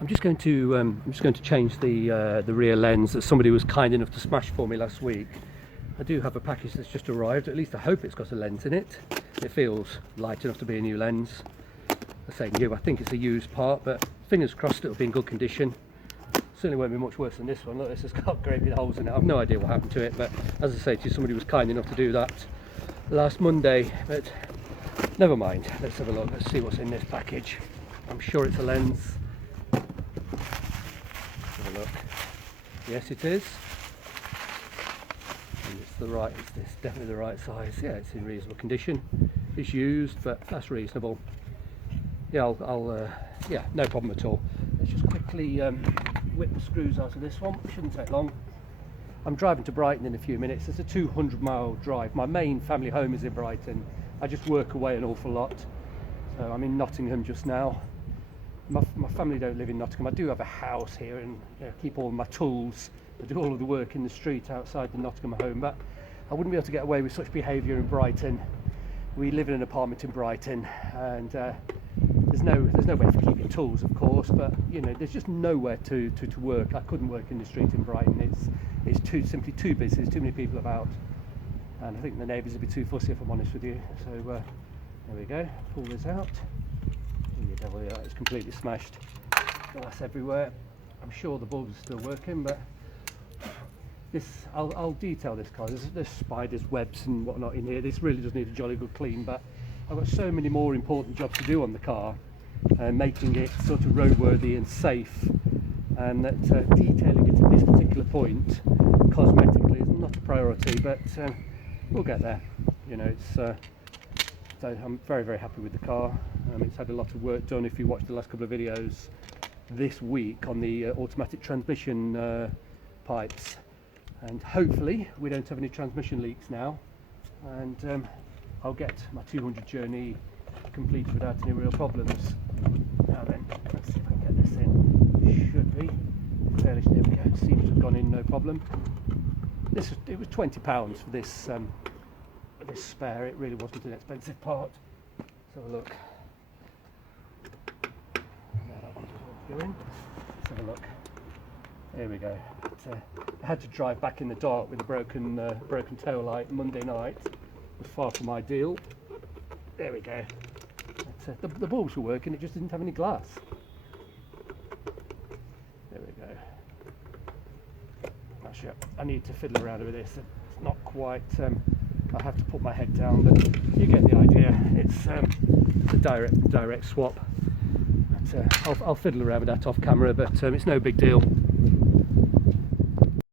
I'm just going to change the rear lens that somebody was kind enough to smash for me last week. I do have a package that's just arrived. At least I hope it's got a lens in it. It feels light enough to be a new lens. I say new, I think it's a used part, but fingers crossed it'll be in good condition. Certainly won't be much worse than this one. Look, this has got great big holes in it. I've no idea what happened to it, but as I say to you, somebody was kind enough to do that last Monday, but never mind. Let's have a look. Let's see what's in this package. I'm sure it's a lens. Have a look. Yes, it is. And it's definitely the right size. Yeah, it's in reasonable condition. It's used, but that's reasonable. Yeah, yeah, no problem at all. Let's just quickly whip the screws out of this one. It shouldn't take long. I'm driving to Brighton in a few minutes. It's a 200-mile drive. My main family home is in Brighton. I just work away an awful lot. So I'm in Nottingham just now. My family don't live in Nottingham. I do have a house here and keep all my tools. I do all of the work in the street outside the Nottingham home, but I wouldn't be able to get away with such behaviour in Brighton. We live in an apartment in Brighton, and there's no way for keeping tools, of course, but there's just nowhere to work. I couldn't work in the street in Brighton. It's simply too busy. There's too many people about, and I think the neighbours would be too fussy, if I'm honest with you. So there we go. Pull this out. It's completely smashed. Glass everywhere. I'm sure the bulbs are still working, but I'll detail this car. There's spiders, webs and whatnot in here. This really does need a jolly good clean, but I've got so many more important jobs to do on the car, making it sort of roadworthy and safe, and that detailing it at this particular point cosmetically is not a priority, but we'll get there. So I'm very, very happy with the car. It's had a lot of work done. If you watched the last couple of videos this week on the automatic transmission pipes, and hopefully we don't have any transmission leaks now, and I'll get my 200 journey completed without any real problems. Now then, let's see if I can get this in. Should be fairly. There we go. It seems to have gone in no problem. It was £20 for this spare. It really wasn't an expensive part. Let's have a look. Now that one's going. Let's have a look. There we go. I had to drive back in the dark with a broken tail light Monday night. It was far from ideal. There we go. The bulbs were working, it just didn't have any glass. There we go. Actually, I need to fiddle around with this. It's not quite. I have to put my head down, but you get the idea. It's a direct swap. But, I'll fiddle around with that off camera, but it's no big deal.